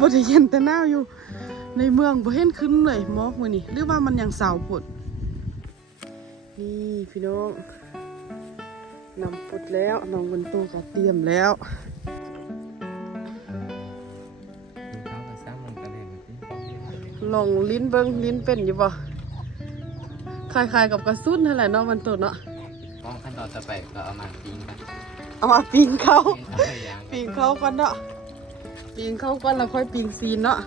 บ่ได้เย็นแต่หนาวอยู่ ในเมืองบ่เห็นขึ้นเลยหมอกมื้อนี้หรือว่ามันยังเสาปดนี่พี่น้องนำปดแล้วน้องบนโตก็เตรียมแล้วเขาก็ซ้ำมันก็เลยแบบนี้ลองลิ้นเบิ่งลิ้นเป็นอยู่บ่คล้ายๆกับกระสุนนั่นแหละเนาะมันโตเนาะมองขั้นตอนต่อไปก็เอามาปิ้งกันเอามาปีนเข้าปิ้งเข้าไปย่างปีนเข้าก่อนเนาะ ปีนเข้าก่อนแล้วค่อยปีนซีนเนาะ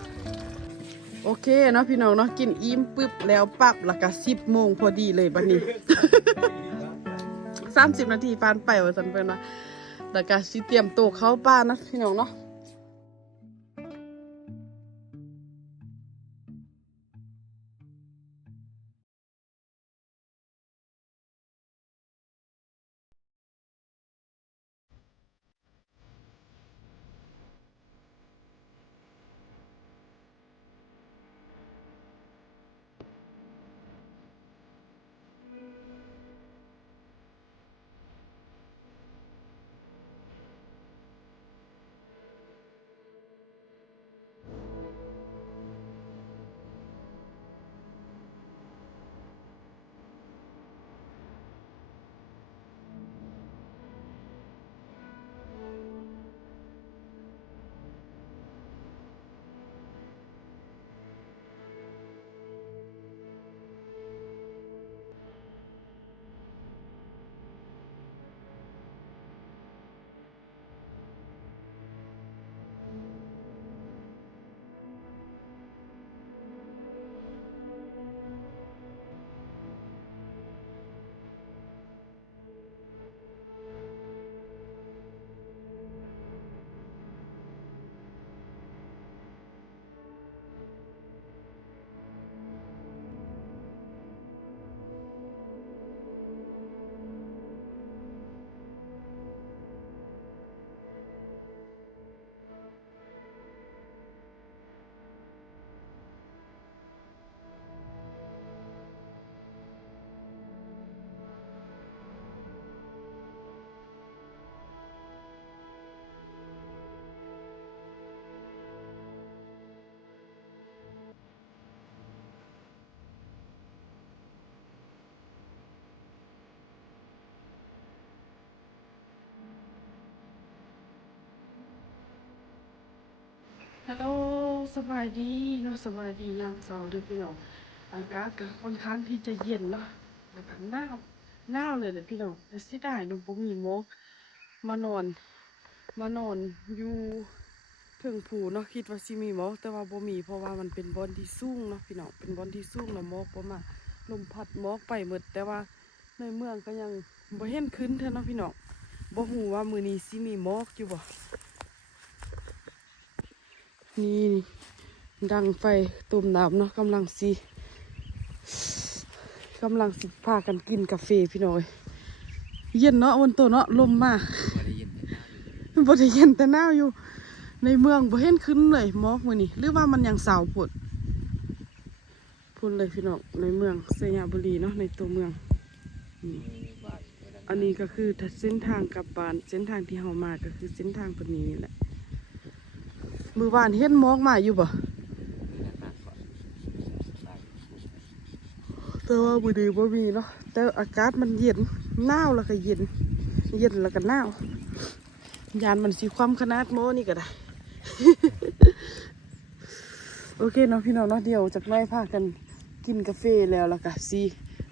โอเคเนาะพี่น้องเนาะกินอิ่มปึ๊บแล้วปั๊บแล้วก็สิบโมงพอดีเลยบัดนี้สามสิบนาทีฟานไปว่าสันเป็นนว่าแล้วก็สิเตรียมโต๊ะเข้าป้านนะพี่น้องเนาะ ฮัลโหลสบายดีเนาะสบายดียามเช้าเด้อพี่น้องอากาศก็ค่อนข้างที่จะเย็นเนาะแล้วก็หนาวหนาวเลยเด้อพี่น้องแต่สิได้หนูบ่มีหมอกมานอน มานอนอยู่เทิงภูเนาะคิดว่าสิมีหมอกแต่ว่าบ่มีเพราะว่ามันเป็นบอนที่สูงเนาะพี่น้องเป็นบอนที่สูงแล้วหมอกบ่มาลมพัดหมอกไปหมดแต่ว่าในเมืองก็ยังบ่เห็นขึ้นเท่าเนาะพี่น้องบ่ฮู้ว่ามื้อนี้สิมีหมอกอยู่บ่ นี่ ดังไฟตุ่มน้ำเนาะกำลังสิกำลังสิพากันกินกาแฟพี่น้อย เย็นเนาะวันตัวเนาะลมมาบ่ได้ยินแต่หน้าอยู่บ่ได้เย็นแต่หนาวอยู่ ในเมืองบ่เห็นขึ้นเลยหมอกมื้อนี้หรือว่ามันยังเสาปดพุ่นเลยพี่น้องในเมืองสยามบุรีเนาะในตัวเมืองนี่อันนี้ก็คือเส้นทางกลับบ้านเส้นทางที่เฮามาก็คือเส้นทางตัวนี้นี่แหละ มือวานเห็นมอกมาอยู่บ่แต่ว่าบุดีบ่มีเนาะแต่อากาศมันเย็นหนาวแล้วก็เย็น เย็นแล้วก็หนาวยานมันสีความขนาดโมนี่ก็ได้ โอเคเนาะพี่น้องเนาะเดี๋ยวจากไล่พากันกินกาแฟแล้วแล้วก็สิ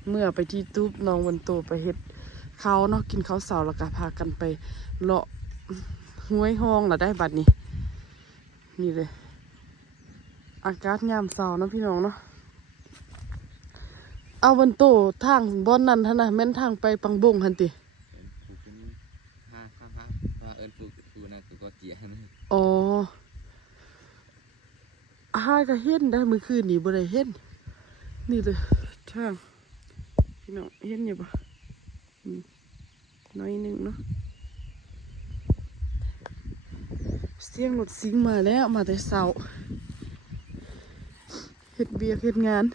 เมื่อไปที่ตู้น้องวันโตไปเฮ็ดเขาเนาะกินข้าวเสาแล้วก็พากันไปเลาะห้วยห้องแล้วได้บัดนี้ นี่เลย อากาศยามเสาร์เนาะพี่น้องเนาะเอาวันโตทางบอนนั้นท่านะแม่นทางไปปังบงหันติเอิ้นปลูกเป็นห้าห้าห้าว่าเอิ้นปลูกปลูกนะคือก็เจียนะอ๋ออาก็เห็นได้เมื่อคืนนี่บ่ได้เห็นนี่เลยทางพี่น้องเห็นอยู่ปะอืมน้อยหนึ่งเนาะ เสียงรถสิงมาแล้วมาแต่เช้าเฮ็ดเบียกเฮ็ดงาน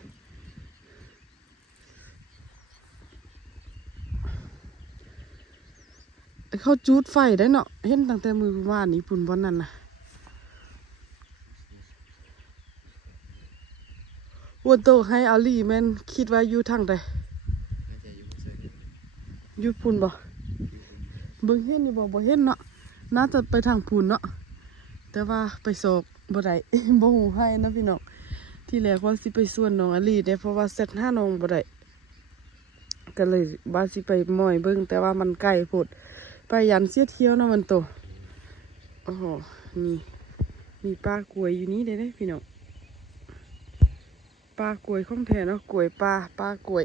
เขาจูดไฟได้เนาะเห็นตั้งแต่มือว่านี้ปุ่นบอนนั่นนะวันโตให้อาลีแมนคิดว่าอยู่ทางใดอยู่เฉยอยู่พุ่นบ่เบิ่งเห็นอยู่บ่บ่เห็นเนาะน่าจะไปทางพุ่นเนาะ แต่ว่าไปโศกบ่ได้บ่ฮู้ให้นะพี่น้องที่แรกว่าสิไปส่วนน้องอลีได้เพราะว่าเซตหาน้องบ่ได้ก็เลยว่าสิไปมอยเบิ่งแต่ว่ามันไกลพดไปยันเสียเที่ยวนะมันโตโอ้โหมีมีปลากล้วยอยู่นี่เด้เด้พี่น้องปลากล้วยของแท้เนาะกล้วยปลาปลากล้วย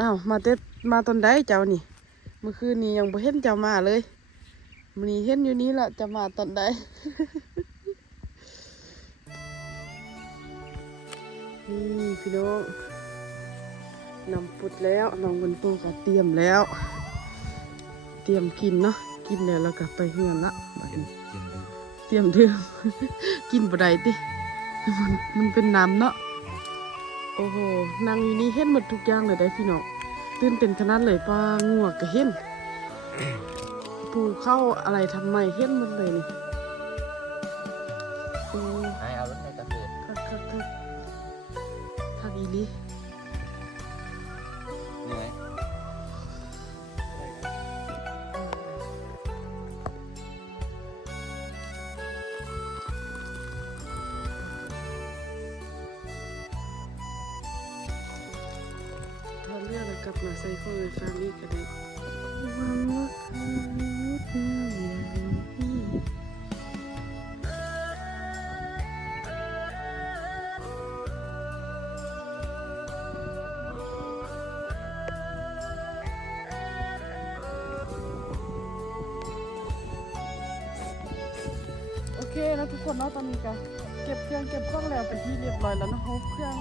อ้าวมาเต็มาตอนใดเจ้านี่ เมื่อคืนนี้ยังบ่เห็นเจ้ามาเลย มื้อนี้เห็นอยู่นี้ละจะมาตอนใดนี่พี่น้องนำปุดแล้วน้องบนโตก็เตรียมแล้ว เตรียมกินเนาะกินแล้วแล้วก็ไปเฮือนละบัดกินนี้กินดูเตรียมดื่มกินบ่ได้ติมันมันเป็นน้ำเนาะโอ้โหนางอยู่นี่เห็นหมดทุกอย่างเลยได้พี่น้องตื่นเต้นขนาดเลยปลางัวก็เห็น ปูเข้าอะไรทำไมเห็นหมดเลยนี่โอ้ไอเอารถในกาแฟคักคักคักคักอีหลีนี่ไหมถ้าเลือกกลับมาใส่ข้อไฟฟ้านี่ก็ได้วันละครั้ง โอเคนะทุกคนเนาะตอนนี้ก็เก็บเครื่องเก็บข้องแล้วเป็นที่เรียบร้อยแล้วนะเอาเครื่อง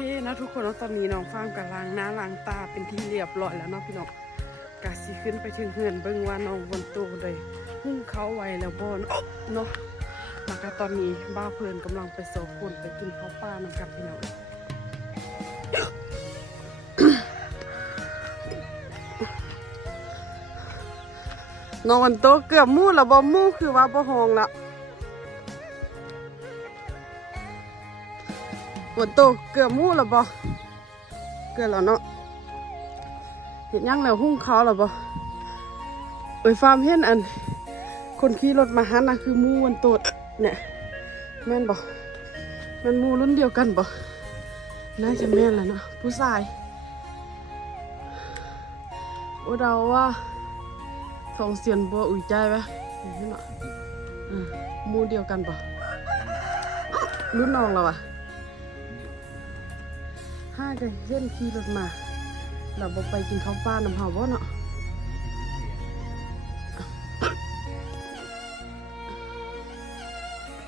นะทุกคนตอนนี้น้องฟาร์มกับล้างหน้าล้างตาเป็นที่เรียบร้อยแล้วเนาะพี่น้องกะสิขึ้นไปถึงเฮือนเบิ่งว่าน้องบนโตเลยหุ้งเขาไว้แล้วบ่เนาะเนาะแล้วก็ตอนนี้บ้าเพื่อนกำลังไปโซคนไปกินข้าวปลานํกับพี่น้องน้องวันโตเกือบมู่แล้วบ่มู่คือว่าบ่ฮองละ นโตเกือบมู่แล้วบ่เกือบแล้วเนาะเห็นยังแล้วหุ้งเขาแล้วบ่เอ้ยฟาร์มเห็นอัน คนขี่รถมาหันน่ะคือมู่วันโตเนี่ยแม่นบ่แมันมู่รุ่นเดียวกันบ่น่าจะแม่นแหละเนาะผู้ชายโอ้เดาว่าส่งเสียนบัวอุ่ยใจไหมนี่เนาะมูเดียวกันปะรุ่นน้องเราอะ ห้ากันเล่นขี่รถมาเราบอกไปกินข้าวปลาน้ำเผาบ่าะ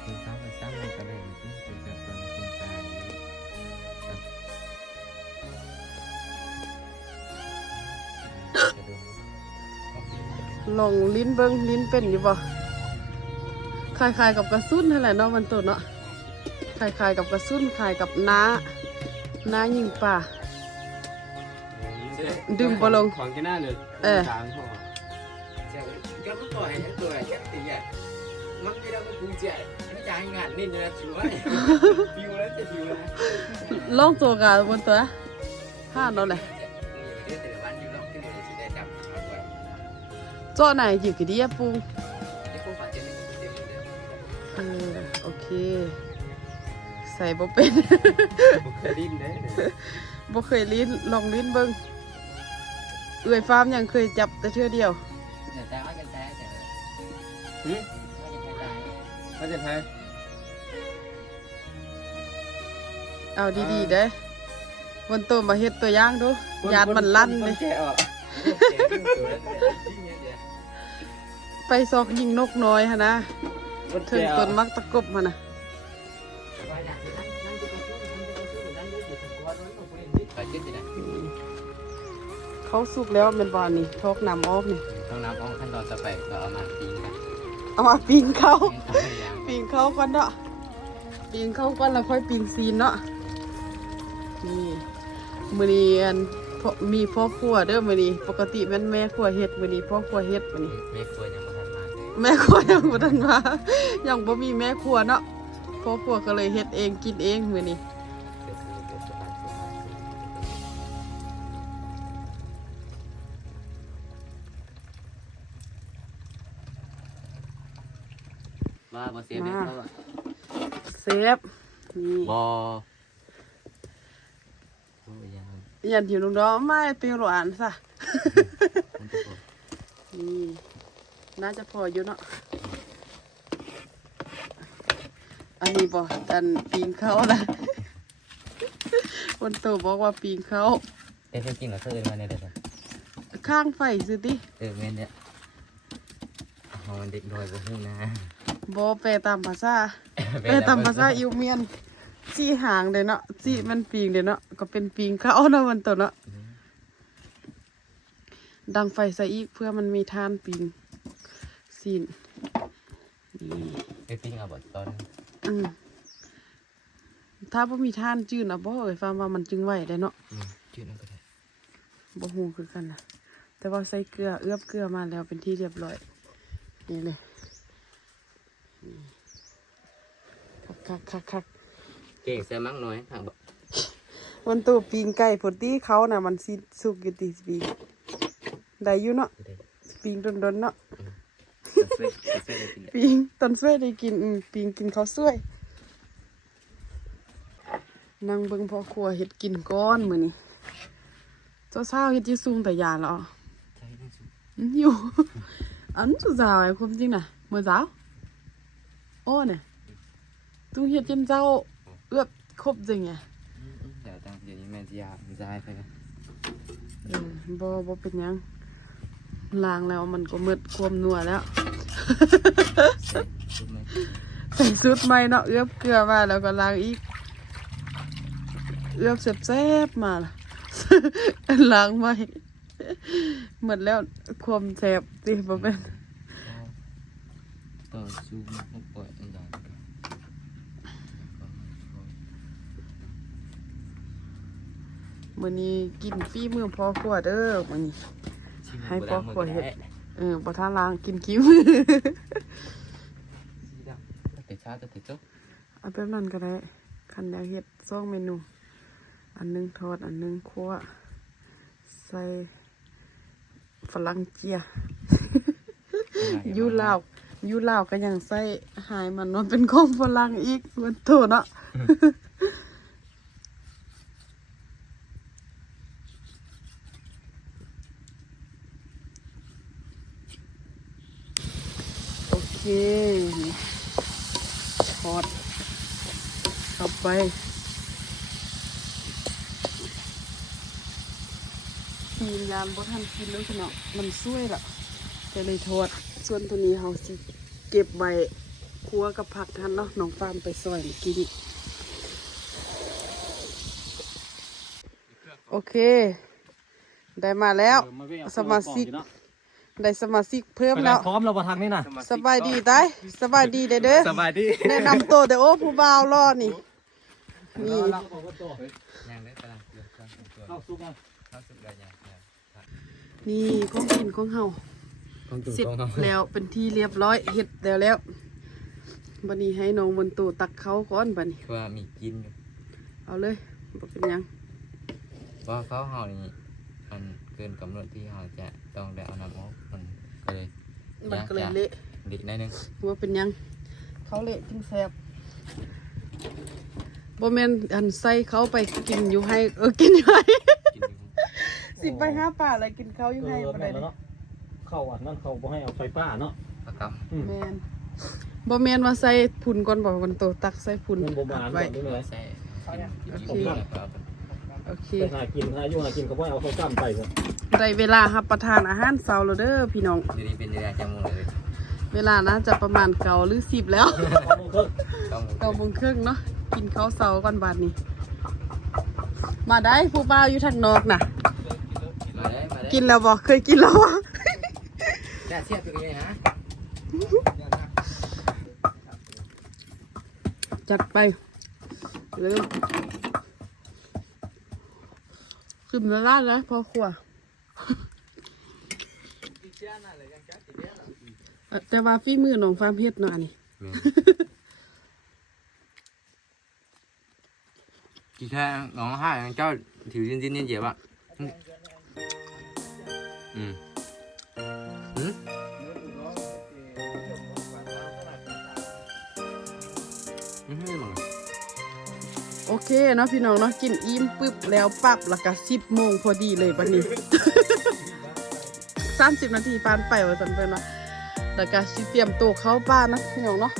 คือข้าวไปซ้ำมันก็เนาะลองลิ้นเบิ้งลิ้นเป็นอยู่บ่คล้ายๆกับกระสุนนั่นแหละเนาะมันตัวเนาะคล้ายๆกับกระสุนคล้ายกับน้า น้ายิงป่าดื่มบ่ลง ของกินหน้าเลยเออสามห่อ Chào các bạn, các tôi là chắc thì vậy Mắc cái đó nó cũng chạy Nó chạy ngàn nên là chịu ấy Phiêu lắm chứ phiêu lắm ลองตัวกันบนตัวห้าเนาะเลย Đứa từ bán du lọc cái này chỉ để chậm Hoặc vậy เจ้าไหนอยู่กี่ดีอะปู Chứ không phải trên này cũng tiêm được เออโอเคใส่บ่เป็นบุกเคยดิ้นได้เลยบ่เคยลิ้นลองลิ้นเบิ่งเอื่อยฟาร์มยังเคยจับแต่เทื่อเดียว Người ta nói cho ta chờ หึ Nói cho ta เขาจะแพ้เอาดีๆเด้วันโตมาเฮ็ดตัวอย่างดูยานมันลั่นเลยแกะออกไปซอกยิงนกน้อยหั่นนะมันถึงแกะอต้อกนมักตะกบหั่นน่ะ เขาสุกแล้วแม่นบ่นี่ทอกน้ำออกนี่ Trong năm có ขั้นตอนต่อไปก็เอามาตีกันเอามาปีนเขาเป็นทำให้ยางปีนเขาก่อนเนาะปีนเขาก่อนแล้วค่อยปีนซีนเนาะนี่มื้อนี้อันพ่อมีพ่อครัวเด้อมื้อนี้ปกติแม่นแม่ครัวเฮ็ดมื้อนี้พ่อครัวเฮ็ดมื้อนี้ไม่ควรยังมาทำมาแม่ครัวยังบ่ทันมายังบ่มีแม่ครัวเนาะพ่อครัวก็เลยเฮ็ดเองกินเองมื้อนี้ ว่าบ่เสียเบ็ดแล้วอะเซฟนี่บ่โอ้ยยังยันอยู่ตรง đó ไม่เป็นหวานซะมันจะบ่นี่น่าจะพออยู่เนาะอันนี้บ่อันปีงเขานะคนโตบอกว่าปีงเขาเอ๊ะเธอกินเหรอเธอเอิ้นมาเนี่ยเดี๋ยวเดี๋ยวข้างไฟซื้อติเออแม่นเนี่ยเฮาเด็กน้อยบ่ฮู้นะ บ่แปลตามภาษาแปลตามภาษาอิวเมียนสีหางเด้เนาะสีมันปีงเด้เนาะก็เป็นปีงเขาเนาะมันโตเนาะดังไฟใส่อีกเพื่อมันมีทานปิงสินนี่ไปปิ้งเอาบ่ตอนอืมถ้าบ่มีทานจืดนะบ่เอ่ยฟาร์มว่ามันจึงไหวได้เนาะอืมจืดนั่นก็ได้บ่ฮู้คือกันนะแต่ว่าใส่เกลือเอื้อบเกลือมาแล้วเป็นที่เรียบร้อยนี่เลยนี่ คักคักคักคักเก่งเสียมั้งน้อยค่ะบ่วันตู้ปิงไก่ผลที่เขาน่ะมันสิสุกอยู่ติปิงได้อยู่เนาะได้ปิงดนๆเนาะจะช่วยจะช่วยได้กินปิงตอนเฟ้ยได้กินอืมปิงกินข้าวสวยนั่งเบิ่งพ่อครัวเฮ็ดกินก้อนมื้อนี้เจ้าเช้าเฮ็ดที่ซุงแต่ยาแล้วใช่ต้องสู้อืมอยู่อันสุดสาวไอ้ความจริงน่ะมื้อเช้า โอ้เนี่ยตุ้งเฮ็ดจนเจ้าเอือบครบจริงไงอืมเดี๋ยวตั้งเดี๋ยวนี้แม่นสิยามันจะให้ไปกันเออบ่บ่เป็นหยังล้างแล้วมันก็หมดความนัวแล้วชุดไหมใส่ซุดใหม่เนาะเอือบเกลือมาแล้วก็ล้างอีก เอื้อบแซ่บๆมาล่ะล้างไม่หมดแล้วความแซ่บสิบ่เป็นต่อสู้มันปล่อยอันใหญ่ มื้อนี้กินฝีมือพ่อครัวเด้อมื้อนี้ ให้พ่อครัวเฮ็ดเออบ่ท่าล้างกินขี้มือแต่ช้าแต่จบเอาแบบนั้นก็ได้คันอยากเฮ็ดสองเมนู อันหนึงทอดอันหนึงคั่วใส่ฝรั่งเจียอยู่ลาวอยู่ลาวก็ยังใส่หายมันว่าเป็นของฝรั่งอีกมันโตเนาะ โอเคทอด เข้าไปทีมงานบ่ทันกินแล้วพี่เนาะมันช่วยละจะเลยทอด ส่วนตัวนี้เฮาสิเก็บไว้ครัวกับผักทันเนาะน้องฟาร์มไปซอยเมื่อกี้นี่โอเค ได้มาแล้วสมาชิกได้สมาชิกเพิ่มแล้วพร้อมแล้วบ่ทางนี้น่ะสบายดีได้สบายดีเด้อเด้อสบายดีแนะนำตัวเด้อโอ้ผู้บ่าวรอนี่ นี่ยังได้กำลังเดือดร้อนตัวเข้าซุปมาเข้าสุดเลยยังนี่ของกินของเฮาเสร็จแล้วเป็นที่เรียบร้อยเฮ็ดแล้วแล้วบัดนี้ให้น้องบนตู้ตักเขาก่อนบัดนี้คือว่ามีกินอยู่เอาเลยบ่เป็นหยังเพราะเขาเห่านี่มันเกินกำหนดที่เขาจะต้องได้เอาน้ำออกมันก็เลยมันก็เลยเละดิได้นึงว่าเป็นหยังเขาเละจึงแซ่บ บ่แม่นอันใส่เขาไปกินอยู่ให้เออกินอยู่ให้กินอยู่สิไปหาป่าอะไรกินเขาอยู่เอให้อบ่แม่ได้นแล้วเด้เนาะเข้าอันนั้นเขาบ่ให้เอาไฟฟ้าเนาะประกับอืมแม่นบ่แม่นว่าใส่ผุนก่อนบ่วันโตตักใส่ผุนมันบ่บานไว้ก่อนด้วยเลยใส่โอเคโอเค ไปหากินหาอยู่หากินเขาบ่ให้เอาเข้าวจ้ำไปซะได้เวลารับประทานอาหารเช้าแล้วเด้อพี่น้อง เดี๋ยวนี้เป็นเวลาจะโมงเลย เวลานะจะประมาณเก้าหรือสิบแล้วเอาโมงครึ่งต้องเก้าโมงครึ่งเนาะกินข้าวเช้าก่อนบาดนี้ มาได้ผู้บ่าวอยู่ทางนอกน่ะมาได้มาได้กินแล้วบ่เคยกินแล้วบ่แค่เทียบตัวนี้นะจัดไปเลยขึ้นมาลาดแล้วพอขวเอ่อ แต่ว่าฝีมือน้องฟาร์มเฮ็ดเนาะอันนี้กี่แค่น้องห้าเจ้าถือจินจินเนี่ยเจ็บอะอืมอืมโอเคเนาะพี่น้องเนาะกินอิ่มปึ๊บแล้วปั๊บแล้วก็สิบโมงพอดีเลยบัดนี้ สามสิบนาทีผ่านไปว่าสันเพิ่นเนาะ แล้วก็สิเตรียมต๊ะเข้าบ้านะพี่น้องเนาะ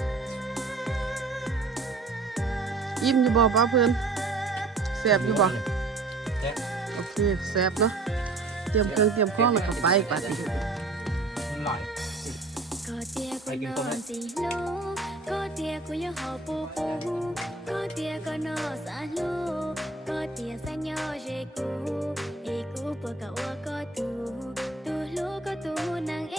อิ่มอยู่บ่ป้าเพิ่อนแซ่บอยู่บ่โอเคแซ่บเนาะเตรียมเครื่องเตรียมของแล้วก็ไปบัดนี้ก็เตียกูนอนสิโลก็เตียกูยังหอปูปูก็เตียก็นอสาลูก็เตียสัญญาเจกูเอกูปวกะวกก็ตู นางเอ